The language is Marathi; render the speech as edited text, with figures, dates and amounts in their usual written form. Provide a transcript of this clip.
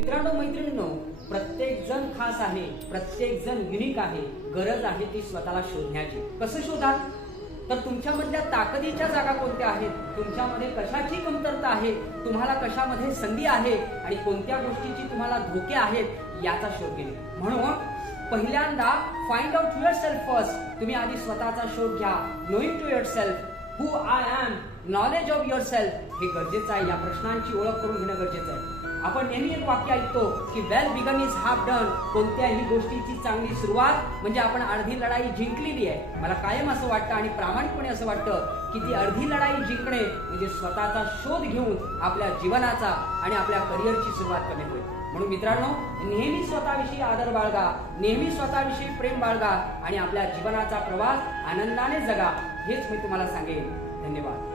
मित्रांनो मैत्रिणींनो, प्रत्येक जण खास आहे, प्रत्येक जण युनिक आहे. गरज आहे ती स्वतःला शोधण्याची. कसं शोधा? तर तुमच्यामधल्या ताकदीच्या जागा कोणत्या आहेत, तुमच्यामध्ये कशाची कमतरता आहे, तुम्हाला कशामध्ये संधी आहे आणि कोणत्या गोष्टीची तुम्हाला धोके आहेत याचा शोध घेणे. म्हणून पहिल्यांदा find out yourself first. तुम्ही आधी स्वतःचा शोध घ्या. Knowing to yourself, who I am, knowledge of yourself हे गरजेचं आहे. या प्रश्नांची ओळख करून घेणं गरजेचं आहे. आपण नेहमी एक वाक्य ऐकतो की well begun is half done. कोणत्याही गोष्टीची चांगली सुरुवात म्हणजे आपण अर्धी लढाई जिंकलेली आहे. मला कायम असं वाटतं आणि प्रामाणिकपणे असं वाटतं की ती अर्धी लढाई जिंकणे म्हणजे स्वतःचा शोध घेऊन आपल्या जीवनाचा आणि आपल्या करिअरची सुरुवात करणे होय. म्हणून मित्रांनो, नेहमी स्वतःविषयी आदर बाळगा, नेहमी स्वतःविषयी प्रेम बाळगा आणि आपल्या जीवनाचा प्रवास आनंदाने जगा. हेच मी तुम्हाला सांगेन. धन्यवाद.